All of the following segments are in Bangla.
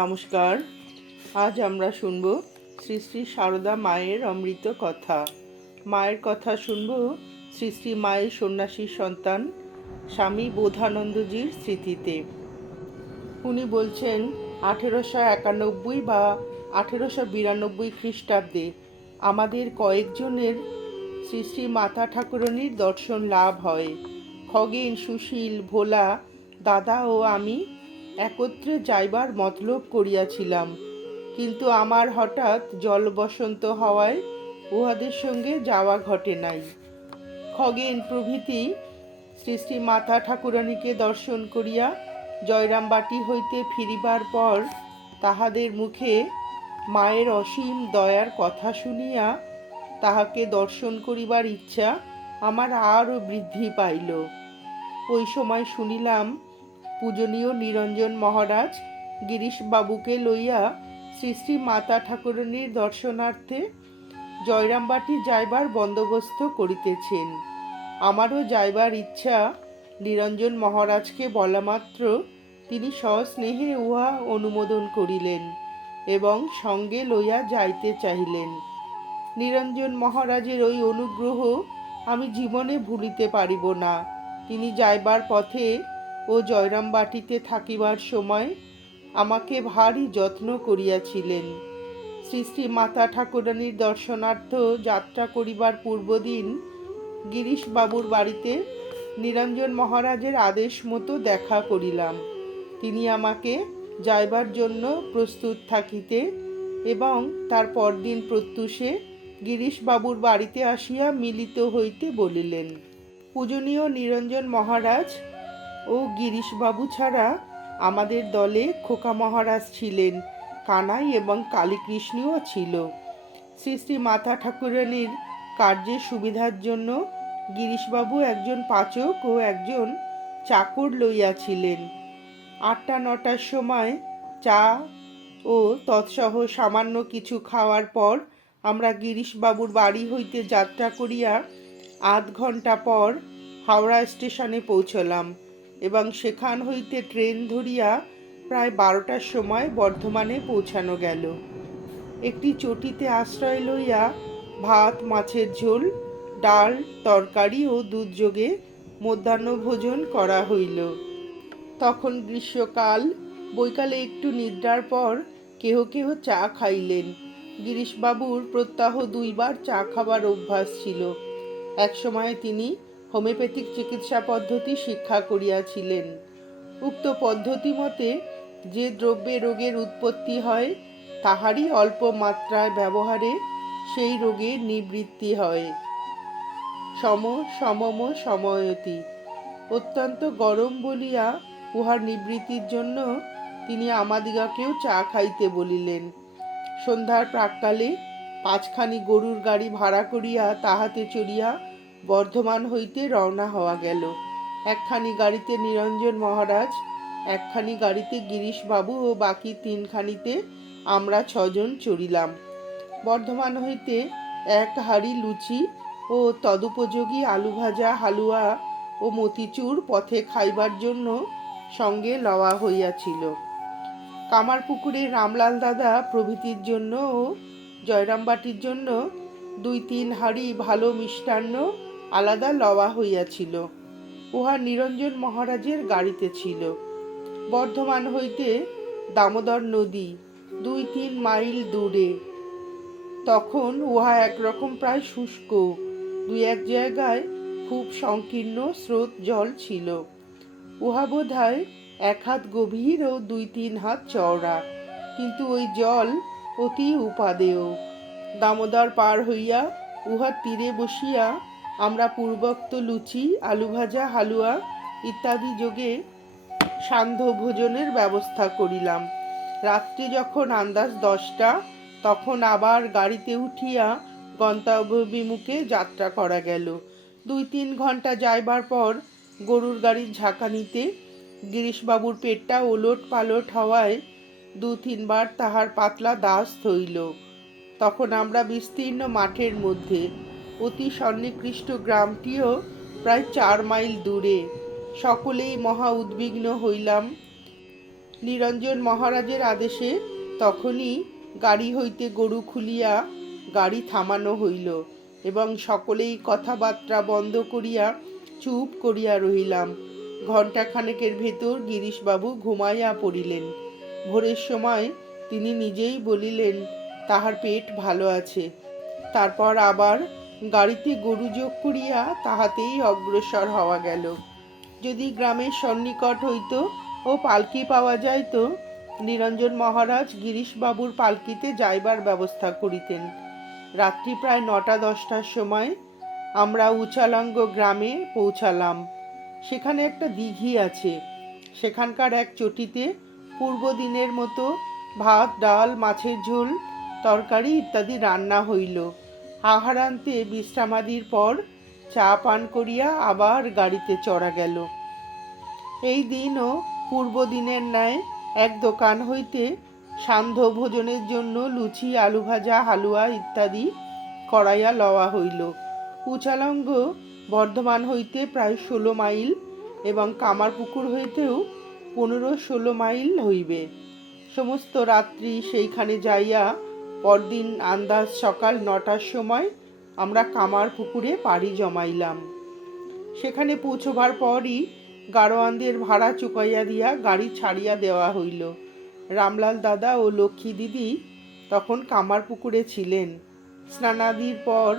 নমস্কার। আজ আমরা শুনব শ্রী শ্রী সারদা মায়ের অমৃত কথা। মায়ের কথা শুনব শ্রী শ্রী মায়ের সন্ন্যাসীর সন্তান স্বামী বোধানন্দজির স্মৃতিতে। উনি বলছেন, আঠেরোশো একানব্বই বা আঠেরোশো বিরানব্বই খ্রিস্টাব্দে আমাদের কয়েকজনের শ্রী শ্রী মাতা ঠাকুরণীর দর্শন লাভ হয়। খগেন, সুশীল, ভোলা, দাদা ও আমি একত্রে যাইবার মতলব করিয়াছিলাম। কিন্তু আমার হঠাৎ জল বসন্ত হওয়ায় উহাদের সঙ্গে যাওয়া ঘটে নাই। খগেন প্রভৃতি শ্রী শ্রী মাতা ঠাকুরানীকে দর্শন করিয়া জয়রামবাটি হইতে ফিরিবার পর তাহাদের মুখে মায়ের অসীম দয়ার কথা শুনিয়া তাহাকে দর্শন করিবার ইচ্ছা আমার আরও বৃদ্ধি পাইল। ওই সময় শুনিলাম পূজনীয় নিরঞ্জন মহারাজ গিরিশবাবুকে লইয়া শ্রী শ্রী মাতা ঠাকুরানীর দর্শনার্থে জয়রামবাটি যাইবার বন্দোবস্ত করিতেছেন। আমারও যাইবার ইচ্ছা, নিরঞ্জন মহারাজকে বলা মাত্র তিনি সস্নেহে উহা অনুমোদন করিলেন এবং সঙ্গে লইয়া যাইতে চাহিলেন। নিরঞ্জন মহারাজের ওই অনুগ্রহ আমি জীবনে ভুলিতে পারিব না। তিনি যাইবার পথে ও জয়রামবাটিতে থাকিবার সময় আমাকে ভারী যত্ন করিয়াছিলেন। শ্রী শ্রী মাতা ঠাকুরানীর দর্শনার্থ যাত্রা করিবার পূর্বদিন গিরিশবাবুর বাড়িতে নিরঞ্জন মহারাজের আদেশ মতো দেখা করিলাম। তিনি আমাকে যাইবার জন্য প্রস্তুত থাকিতে এবং তার পরদিন প্রত্যুষে গিরিশবাবুর বাড়িতে আসিয়া মিলিত হইতে বলিলেন। পূজনীয় নিরঞ্জন মহারাজ ও গিরিশবাবু ছাড়া আমাদের দলে খোকা মহারাজ ছিলেন, কানাই এবং কালীকৃষ্ণও ছিল। শ্রী শ্রী মাতা ঠাকুরানীর কার্যের সুবিধার জন্য গিরিশবাবু একজন পাচক ও একজন চাকর লইয়াছিলেন। আটটা নটার সময় চা ও তৎসহ সামান্য কিছু খাওয়ার পর আমরা গিরিশবাবুর বাড়ি হইতে যাত্রা করিয়া আধ ঘণ্টা পর হাওড়া স্টেশনে পৌঁছলাম। এবং সেখান হইতে ট্রেন ধরিয়া প্রায় বারোটার সময় বর্ধমানে পৌঁছানো গেল। একটি চটিতে আশ্রয় লইয়া ভাত, মাছের ঝোল, ডাল, তরকারি ও দুধ যোগে মধ্যাহ্নভোজন করা হইল। তখন গ্রীষ্মকাল, বৈকালে একটু নিদ্রার পর কেহ কেহ চা খাইলেন। গিরিশবাবুর প্রত্যাহ দুইবার চা খাবার অভ্যাস ছিল। একসময় তিনি হোমিওপ্যাথিক চিকিৎসা পদ্ধতি শিক্ষা করিয়াছিলেন। উক্ত পদ্ধতি মতে, যে দ্রব্যে রোগের উৎপত্তি হয়, তাহারই অল্প মাত্রায় ব্যবহারে সেই রোগের নিবৃত্তি হয়। সম, সমম, সময়তি। অত্যন্ত গরম বলিয়া উহার নিবৃত্তির জন্য তিনি আমাদিগকেও চা খাইতে বলিলেন। সন্ধ্যার প্রাককালে পাঁচখানি গরুর গাড়ি ভাড়া করিয়া তাহাতে চড়িয়া বর্ধমান হইতে রওনা হওয়া গেল। একখানি গাড়িতে নিরঞ্জন মহারাজ, একখানি গাড়িতে গিরিশবাবু ও বাকি তিনখানিতে আমরা ছজন চড়িলাম। বর্ধমান হইতে এক হাড়ি লুচি ও তদুপযোগী আলু ভাজা, হালুয়া ও মতিচুর পথে খাইবার জন্য সঙ্গে লওয়া হইয়াছিল। কামারপুকুরের রামলাল দাদা প্রভৃতির জন্য ও জয়রামবাটির জন্য দুই তিন হাড়ি ভালো মিষ্টান্ন আলাদা লওয়া হইয়াছিল। উহা নিরঞ্জন মহারাজের গাড়িতে ছিল। বর্ধমান হইতে দামোদর নদী দুই তিন মাইল দূরে। তখন উহা একরকম প্রায় শুষ্ক দুই এক জায়গায় খুব সংকীর্ণ স্রোত জল ছিল। উহা বোধ হয় এক হাত গভীর ও দুই তিন হাত চওড়া, কিন্তু ওই জল অতি উপাদেয়। দামোদর পার হইয়া উহার তীরে বসিয়া আমরা পূর্বোক্ত লুচি, আলু ভাজা, হালুয়া ইত্যাদি যোগে সান্ধ্য ভোজনের ব্যবস্থা করিলাম। রাত্রি যখন আন্দাজ দশটা, তখন আবার গাড়িতে উঠিয়া গন্তব্যবিমুখে যাত্রা করা গেল। দুই তিন ঘণ্টা যাইবার পর গরুর গাড়ির ঝাঁকানিতে গিরিশবাবুর পেটটা ওলট পালট হওয়ায় দু তিনবার তাহার পাতলা দাস থইল তখন আমরা বিস্তীর্ণ মাঠের মধ্যে অতি সন্নিকৃষ্ট গ্রামটিও প্রায় চার মাইল দূরে। সকলেই মহা উদ্বিগ্ন হইলাম। নিরঞ্জন মহারাজের আদেশে তখনই গাড়ি হইতে গরু খুলিয়া গাড়ি থামানো হইল এবং সকলেই কথাবার্তা বন্ধ করিয়া চুপ করিয়া রহিলাম। ঘণ্টাখানেকের ভেতর গিরিশবাবু ঘুমাইয়া পড়িলেন। ভোরের সময় তিনি নিজেই বলিলেন, তাহার পেট ভালো আছে। তারপর আবার গাড়িতে গরু যোগ করিয়া তাহাতেই অগ্রসর হওয়া গেল। যদি গ্রামের সন্নিকট হইত ও পালকি পাওয়া যাইত, নিরঞ্জন মহারাজ গিরিশবাবুর পালকিতে যাইবার ব্যবস্থা করিতেন। রাত্রি প্রায় নটা দশটার সময় আমরা উচালাঙ্গ গ্রামে পৌঁছালাম। সেখানে একটা দিঘি আছে। সেখানকার এক চটিতে পূর্ব দিনের মতো ভাত, ডাল, মাছের ঝোল, তরকারি ইত্যাদি রান্না হইল। আহারান্তে বিশ্রামাদির পর চা পান করিয়া আবার গাড়িতে চড়া গেল। এই দিনও পূর্ব দিনের ন্যায় এক দোকান হইতে সান্ধ্য ভোজনের জন্য লুচি আলু ভাজা হালুয়া ইত্যাদি করাইয়া লওয়া হইল। উচালঙ্গ বর্ধমান হইতে প্রায় ষোলো মাইল এবং কামারপুকুর হইতেও পনেরো ষোলো মাইল হইবে। সমস্ত রাত্রি সেইখানে যাইয়া পরদিন আন্দাজ সকাল নটার সময় আমরা কামার পুকুরে পাড়ি জমাইলাম। সেখানে পৌঁছবার পরই গাড়োয়ানদের ভাড়া চুকাইয়া দিয়া গাড়ি ছাড়িয়া দেওয়া হইল। রামলাল দাদা ও লক্ষ্মী দিদি তখন কামার পুকুরে ছিলেন। স্নানাদির পর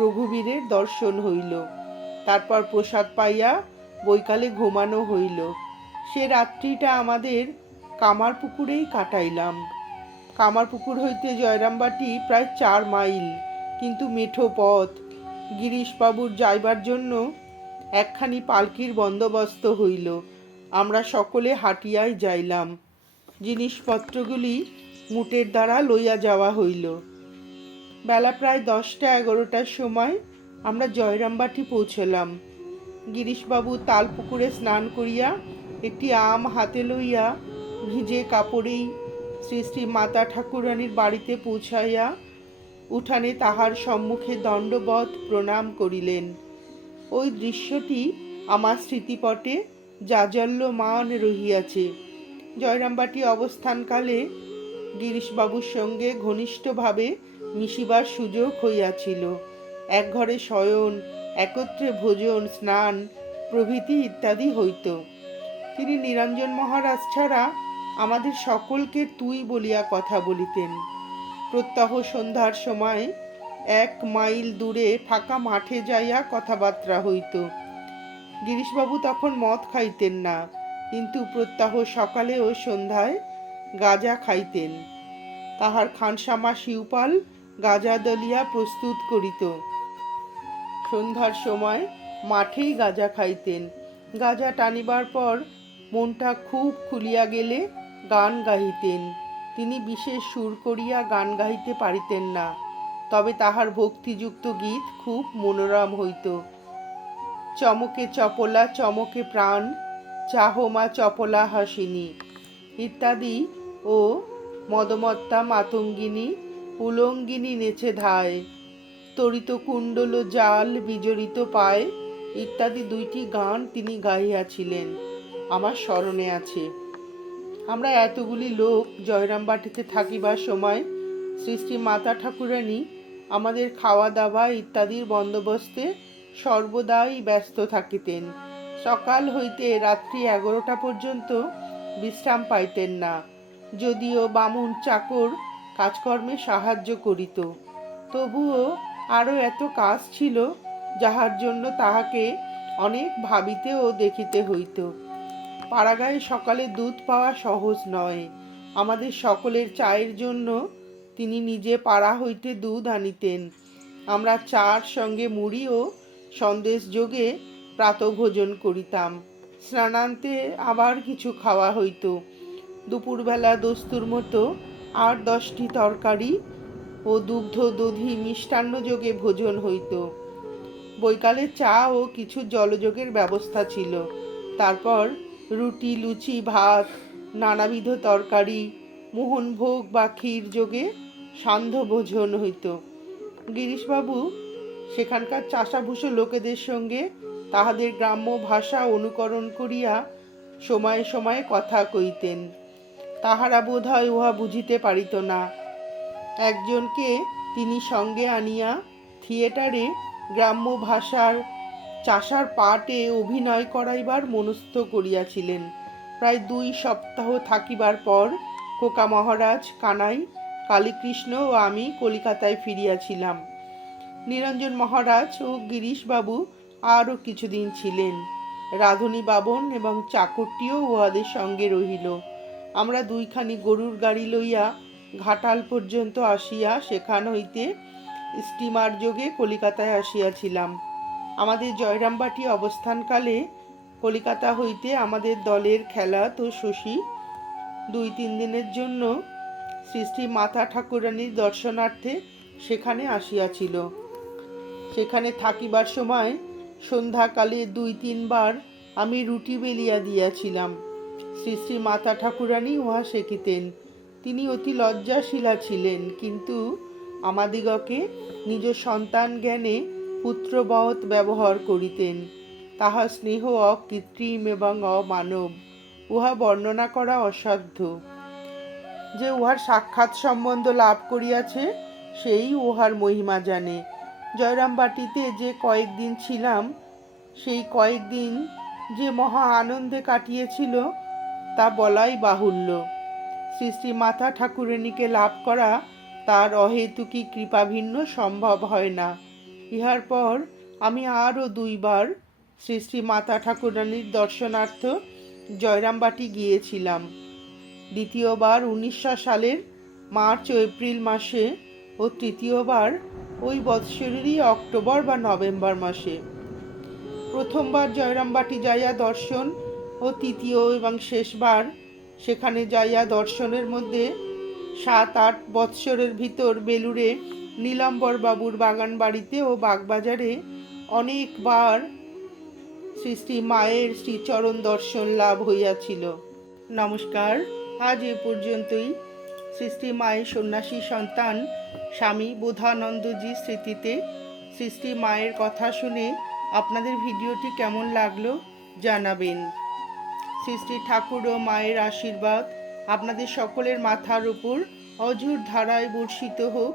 রঘুবীরের দর্শন হইল। তারপর প্রসাদ পাইয়া বৈকালে ঘুমানো হইল। সে রাত্রিটা আমাদের কামার পুকুরেই কাটাইলাম। কামারপুকুর হইতে জয়রামবাটি প্রায় চার মাইল। কিন্তু মেঠো পথ। গিরিশবাবুর যাইবার জন্য একখানি পালকির বন্দোবস্ত হইল। আমরা সকলে হাটিয়ায় যাইলাম। জিনিসপত্রগুলি মুটের দ্বারা লইয়া যাওয়া হইল। বেলা প্রায় দশটা এগারোটার সময় আমরা জয়রামবাটি পৌঁছলাম। গিরিশবাবু তাল পুকুরে স্নান করিয়া একটি আম হাতে লইয়া ভিজে কাপড়েই শ্রী শ্রী মাতা ঠাকুরানীর বাড়িতে পৌঁছাইয়া উঠানে তাহার সম্মুখে দণ্ডবধ প্রণাম করিলেন। ওই দৃশ্যটি আমার স্মৃতিপটে জাজল্যমান রহিয়াছে। জয়রামবাটি অবস্থানকালে গিরিশবাবুর সঙ্গে ঘনিষ্ঠভাবে মিশিবার সুযোগ হইয়াছিল। এক ঘরে শয়ন, একত্রে ভোজন, স্নান, প্রভৃতি ইত্যাদি হইত। তিনি নিরঞ্জন মহারাজ ছাড়া আমাদের সকলকে তুই বলিয়া কথা বলিতেন। প্রত্যহ সন্ধ্যার সময় এক মাইল দূরে ফাঁকা মাঠে যাইয়া কথাবার্তা হইত। গিরিশবাবু তখন মদ খাইতেন না, কিন্তু প্রত্যহ সকালে ও সন্ধ্যায় গাজা খাইতেন। তাহার খানসামা শিউপাল গাজা দলিয়া প্রস্তুত করিত। সন্ধ্যার সময় মাঠেই গাজা খাইতেন। গাজা টানিবার পর মনটা খুব খুলিয়া গেলে গান গাহিতেন। তিনি বিশেষ সুর করিয়া গান গাহিতে পারিতেন না, তবে তাহার ভক্তিযুক্ত গীত খুব মনোরম হইত। চমকে চপলা, চমকে প্রাণ, চাহমা চপলা হাসিনী ইত্যাদি ও মদমত্তা মাতঙ্গিনী, উলঙ্গিনী নেচে ধায়। তরিত কুণ্ডল জাল বিজড়িত পায় ইত্যাদি দুইটি গান তিনি গাইয়াছিলেন আমার স্মরণে আছে। আমরা এতগুলি লোক জয়রামবাটিতে থাকিবার সময় শ্রী শ্রী মাতা ঠাকুরানী আমাদের খাওয়া দাওয়া ইত্যাদির বন্দোবস্তে সর্বদাই ব্যস্ত থাকিতেন। সকাল হইতে রাত্রি এগারোটা পর্যন্ত বিশ্রাম পাইতেন না, যদিও বামুন চাকর কাজকর্মে সাহায্য করিত। তবুও আরও এত কাজ ছিল, যাহার জন্য তাহাকে অনেক ভাবিতে ও দেখিতে হইত। পাড়াগাঁয়ে সকালে দুধ পাওয়া সহজ নয়। আমাদের সকলের চায়ের জন্য তিনি নিজে পাড়া হইতে দুধ আনিতেন। আমরা চার সঙ্গে মুড়ি ও সন্দেশ যোগে প্রাতভোজন করিতাম। স্নানান্তে আবার কিছু খাওয়া হইত। দুপুরবেলা দস্তুর মতো আট দশটি তরকারি ও দুগ্ধ দধি মিষ্টান্ন যোগে ভোজন হইত। বৈকালে চা ও কিছু জলযোগের ব্যবস্থা ছিল। তারপর রুটি, লুচি, ভাত, নানাবিধ তরকারি মোহনভোগ বা ক্ষীর যোগে সান্ধ্য ভোজন হইত। গিরিশবাবু সেখানকার চাষাভূষ লোকেদের সঙ্গে তাহাদের গ্রাম্য ভাষা অনুকরণ করিয়া সময়ে সময়ে কথা কইতেন। তাহারা বোধ হয় উহা বুঝিতে পারিত না। একজনকে তিনি সঙ্গে আনিয়া থিয়েটারে গ্রাম্য ভাষার চাষার পাটে অভিনয় করাইবার মনস্থ করিয়াছিলেন। প্রায় দুই সপ্তাহ থাকিবার পর খোকা মহারাজ কানাই, কালীকৃষ্ণ ও আমি কলিকাতায় ফিরিয়াছিলাম। নিরঞ্জন মহারাজ ও গিরিশবাবু আরও কিছুদিন ছিলেন। রাধুনী বাবন এবং চাকরটিও উহাদের সঙ্গে রহিল। আমরা দুইখানি গরুর গাড়ি লইয়া ঘাটাল পর্যন্ত আসিয়া সেখান হইতে স্টিমার যোগে কলিকাতায় আসিয়াছিলাম। আমাদের জয়রামবাটি অবস্থানকালে কলিকাতা হইতে আমাদের দলের খেলা তো শশী। দুই তিন দিনের জন্য শ্রী শ্রী মাতা ঠাকুরানীর দর্শনার্থে সেখানে আসিয়াছিল। সেখানে থাকিবার সময় সন্ধ্যাকালে দুই তিনবার আমি রুটি বেলিয়া দিয়াছিলাম। শ্রী শ্রী মাতা ঠাকুরানী উহা শেখিতেন তিনি অতি লজ্জাশীলা ছিলেন, কিন্তু আমাদিগকে নিজ সন্তান জ্ঞানে পুত্রবৎ ব্যবহার করিতেন। তাহার স্নেহ অকৃত্রিম এবং অমানব, উহা বর্ণনা করা অসাধ্য। যে উহার সাক্ষাৎ সম্বন্ধ লাভ করিয়াছে, সেই উহার মহিমা জানে। জয়রামবাটিতে যে কয়েকদিন ছিলাম, সেই কয়েকদিন যে মহা আনন্দে কাটিয়েছিল, তা বলাই বাহুল্য। শ্রী শ্রী মাতা ঠাকুরানীকে লাভ করা তার অহেতুকি কৃপাভিন্ন সম্ভব হয় না। ইহার পর আমি আরও দুইবার শ্রী শ্রী মাতা ঠাকুরানীর দর্শনার্থ জয়রামবাটি গিয়েছিলাম। দ্বিতীয়বার উনিশশো সালের মার্চ ও এপ্রিল মাসে ও তৃতীয়বার ওই বৎসরেরই অক্টোবর বা নভেম্বর মাসে। প্রথমবার জয়রামবাটি যাইয়া দর্শন ও তৃতীয় এবং শেষবার সেখানে যাইয়া দর্শনের মধ্যে সাত আট বৎসরের ভিতর বেলুড়ে নীলাম্বর বাবুর বাগান বাড়িতে ও বাগবাজারে অনেকবার শ্রী শ্রী মায়ের শ্রীচরণ দর্শন লাভ হইয়াছিল। নমস্কার। আজ এ পর্যন্তই। শ্রী শ্রী মায়ের সন্ন্যাসী সন্তান স্বামী বোধানন্দজি স্মৃতিতে শ্রী শ্রী মায়ের কথা শুনে আপনাদের ভিডিওটি কেমন লাগল জানাবেন। শ্রী শ্রী ঠাকুর ও মায়ের আশীর্বাদ আপনাদের সকলের মাথার উপর অঝোর ধারায় বর্ষিত হোক।